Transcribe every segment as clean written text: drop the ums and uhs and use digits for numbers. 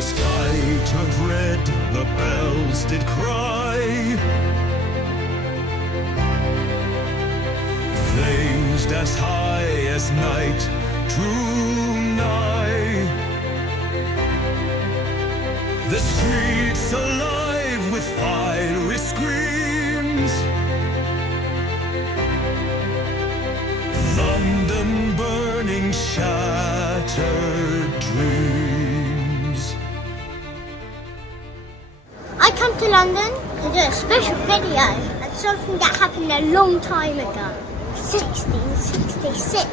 The sky turned red, the bells did cry. Flames danced high as night drew nigh. The streets alive with fiery screams. London burning, shattered dreams. I come to London to do a special video on something that happened a long time ago, 1666.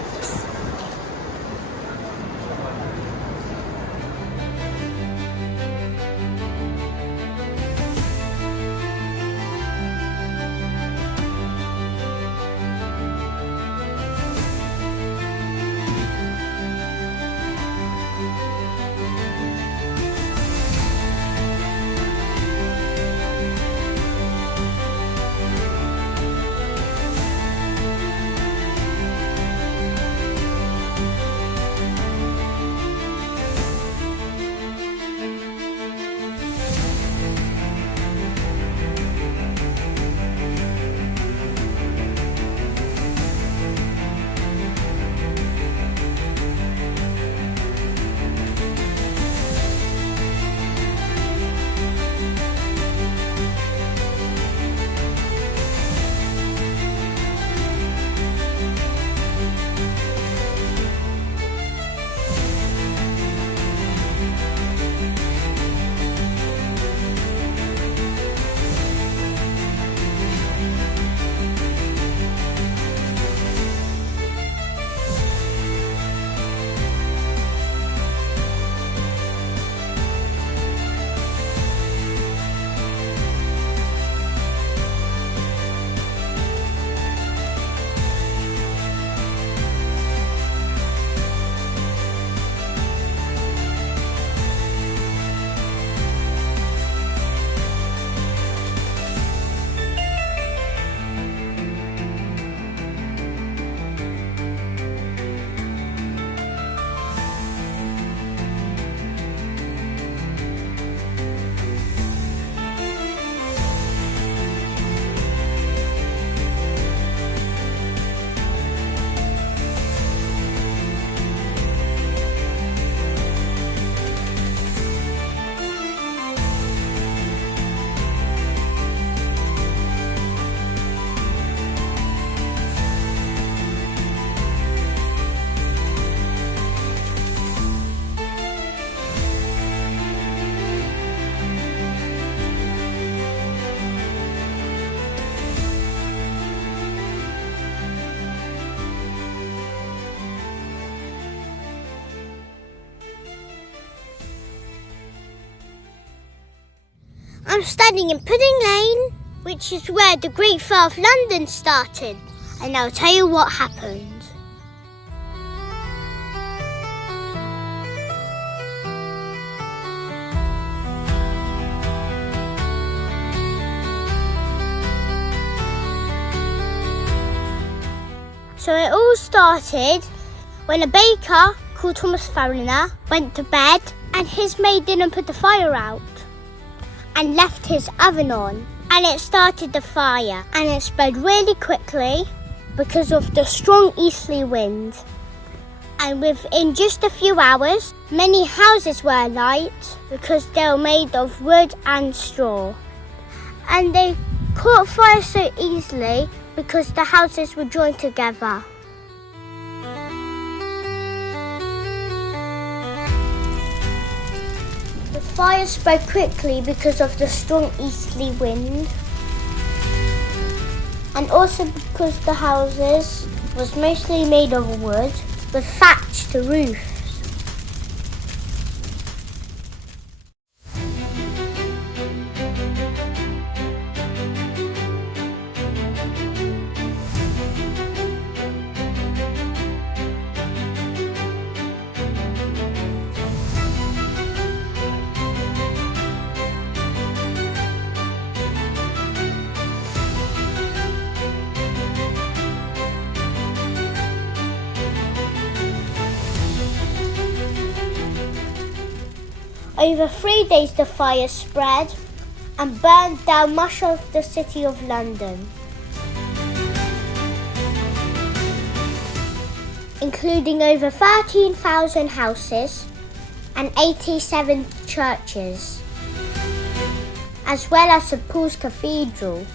I'm standing in Pudding Lane, which is where the Great Fair of London started, and I'll tell you what happened. So it all started when a baker called Thomas Farriner went to bed and his maid didn't put the fire out and left his oven on, and it started the fire, and it spread really quickly because of the strong easterly wind. And within just a few hours, many houses were alight because they were made of wood and straw. And they caught fire so easily because the houses were joined together. The fire spread quickly because of the strong easterly wind, and also because the houses was mostly made of wood with thatched roofs. Over 3 days the fire spread and burned down much of the city of London, including over 13,000 houses and 87 churches, as well as St Paul's Cathedral.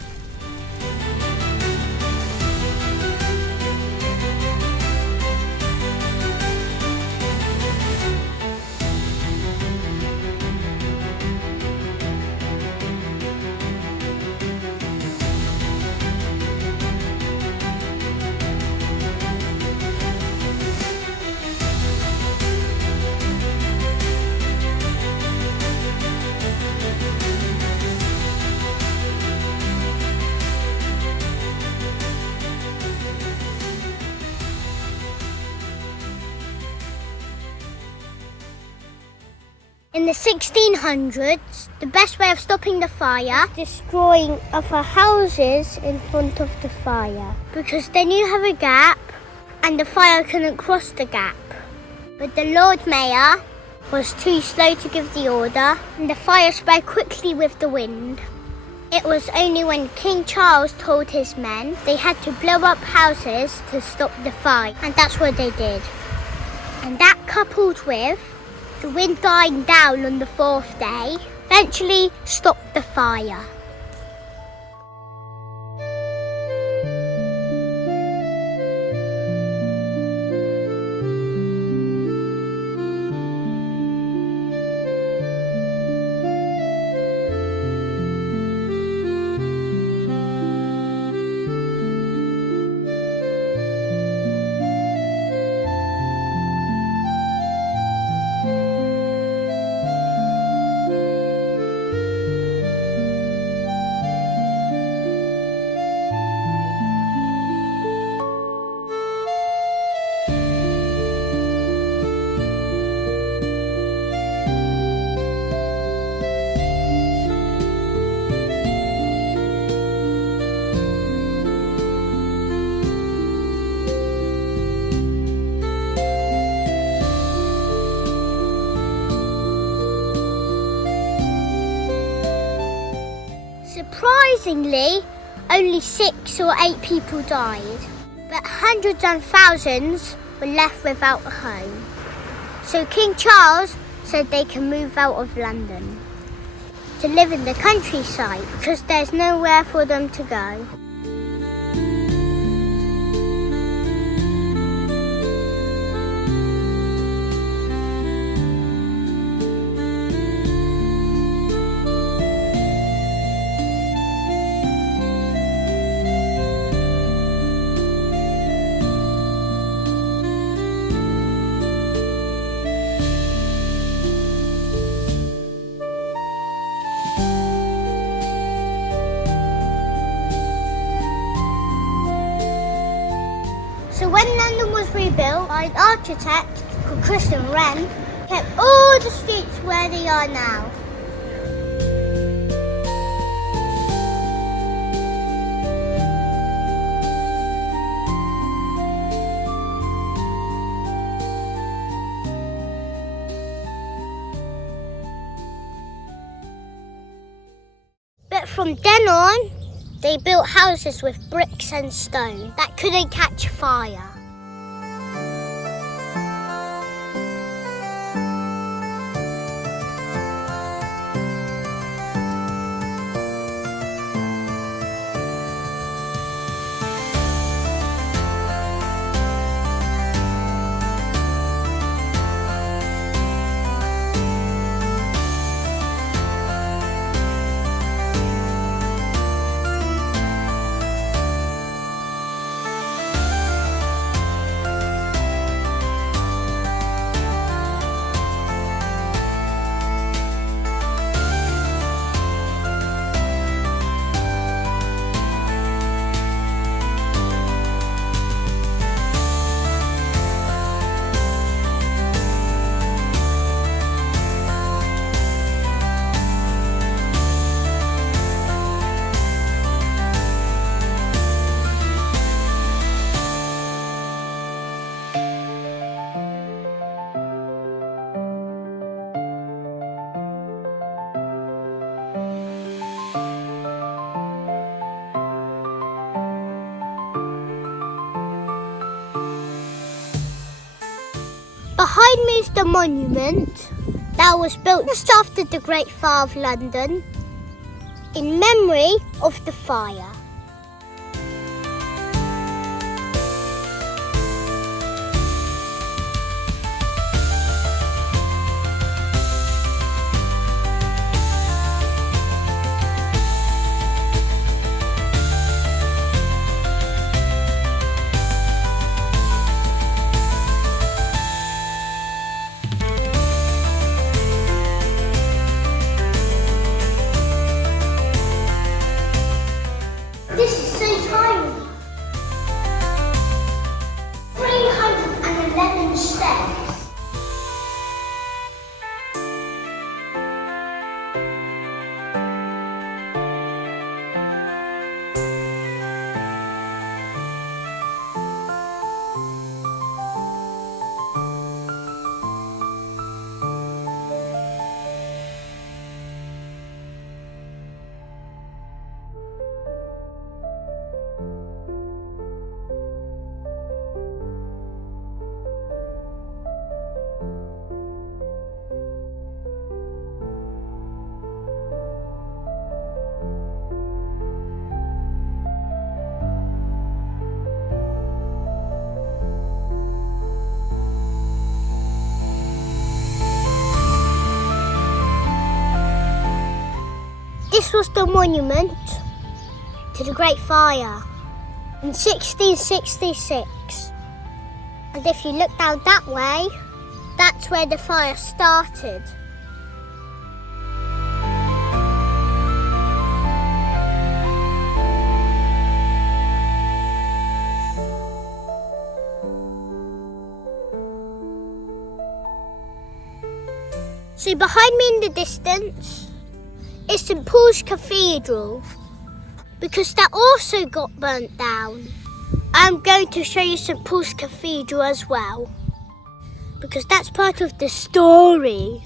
In the 1600s, the best way of stopping the fire was destroying other houses in front of the fire, because then you have a gap and the fire couldn't cross the gap. But the Lord Mayor was too slow to give the order and the fire spread quickly with the wind. It was only when King Charles told his men they had to blow up houses to stop the fire, and that's what they did. And that, coupled with the wind dying down on the 4th day, eventually stopped the fire. Surprisingly, only 6 or 8 people died, but hundreds and thousands were left without a home. So King Charles said they can move out of London to live in the countryside because there's nowhere for them to go. So when London was rebuilt by an architect called Christopher Wren, kept all the streets where they are now. But from then on, they built houses with bricks and stone that couldn't catch fire. behind me is the monument that was built just after the Great Fire of London in memory of the fire. This is so tiny. 311 steps. This was the monument to the Great Fire in 1666. And if you look down that way, that's where the fire started. So behind me in the distance is St Paul's Cathedral, because that also got burnt down. I'm going to show you St Paul's Cathedral as well, because that's part of the story.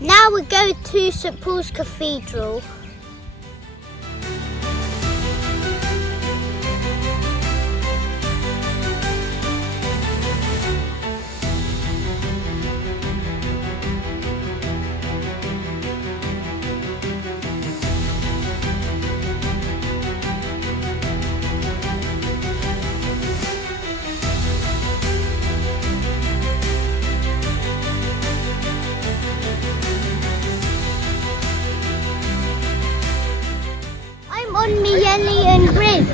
Now we go to St Paul's Cathedral. On Miellian Bridge.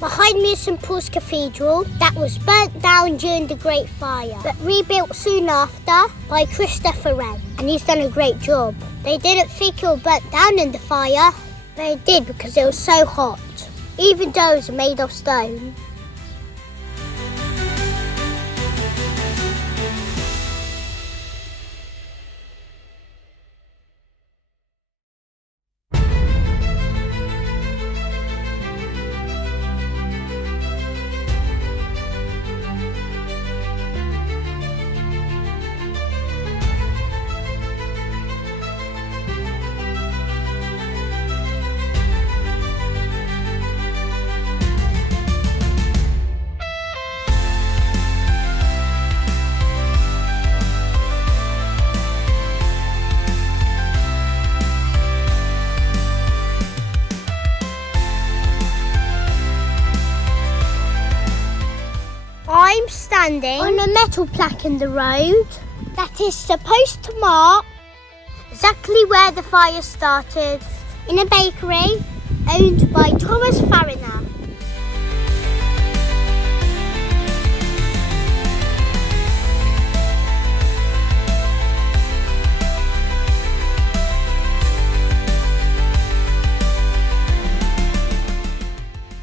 Behind me is St Paul's Cathedral that was burnt down during the Great Fire, but rebuilt soon after by Christopher Wren, and he's done a great job. They didn't think it would burn down in the fire, but it did because it was so hot, even though it was made of stone. standing on a metal plaque in the road that is supposed to mark exactly where the fire started, in a bakery owned by Thomas Farriner.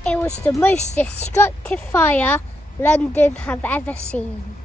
It was the most destructive fire London have ever seen.